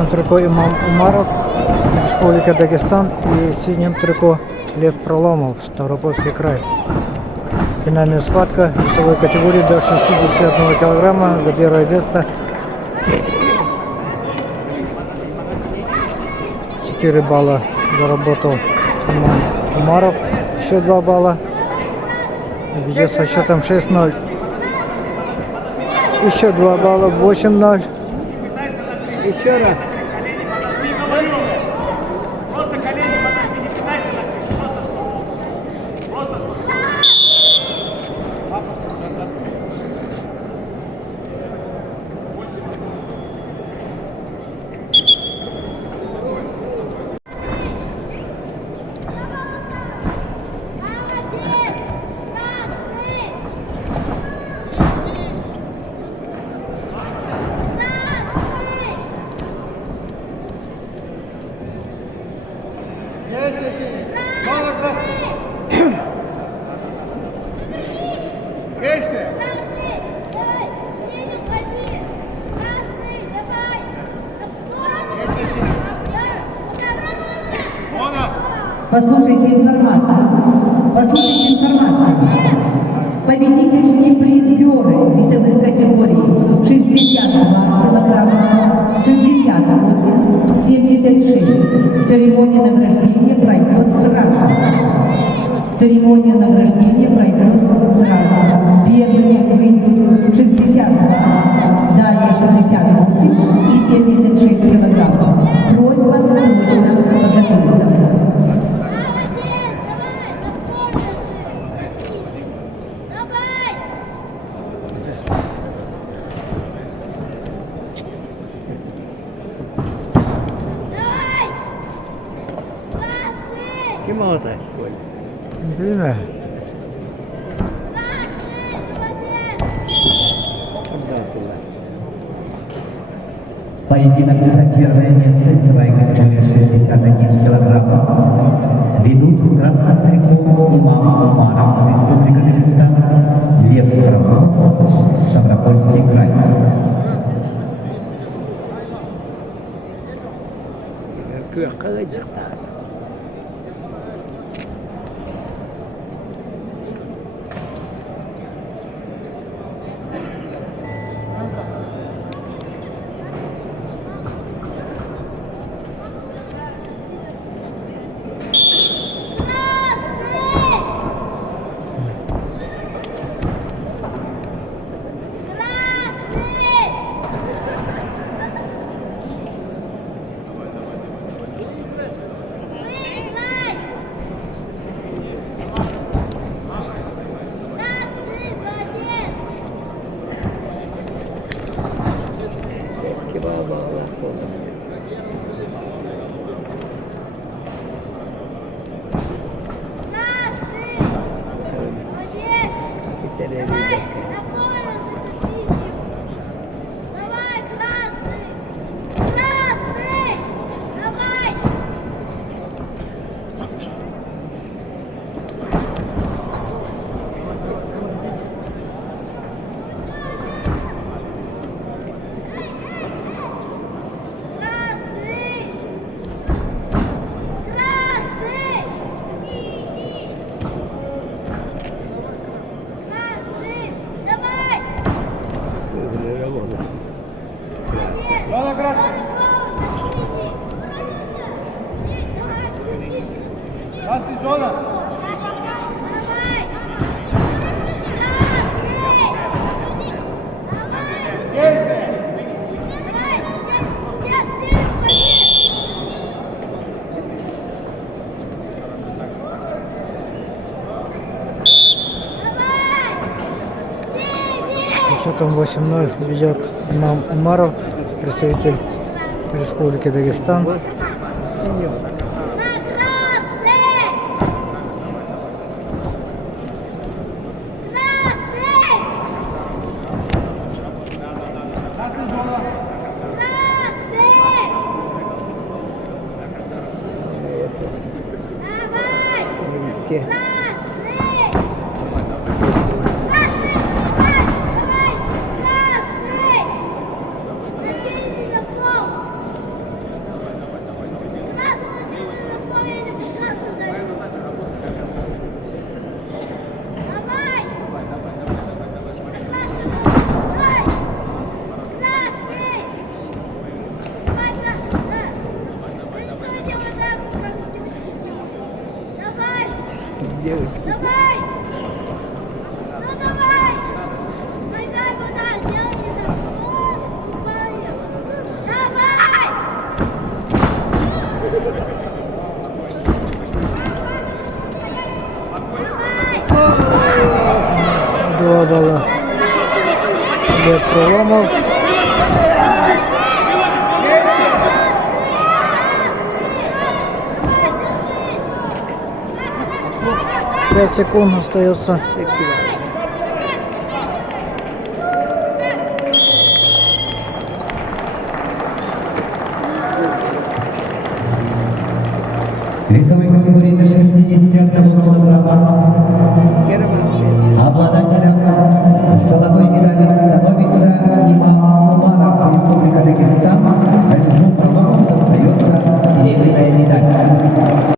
красном трико Имам Умаров, Республика Дагестан, и в синем трико Лев Проломов, Ставропольский край. Финальная схватка весовой категории до 61 килограмма за первое место. 4 балла заработал Имам Умаров, еще 2 балла. Ведет со счетом 6-0. Еще 2 балла, 8-0. Еще раз. Послушайте информацию. Послушайте информацию. Победители и призеры весовых категорий 62 килограмма, 68, 76. Церемония награждения пройдет сразу. Церемония награждения пройдет сразу. Первыми выйдут 62, далее 68 и 76 килограммов. Просьба срочно подготовиться. Kim o da? Bilmiyorum. Поединок за первое место весовая категория 61 килограммов. Ведут в красном трико Имам Умаров, Республика Дагестан, Лев Проломов, Ставропольский край. Со счетом 8-0 ведет Имам Умаров, представитель Республики Дагестан. Пять секунд остается. В весовой категории до 61 килограмма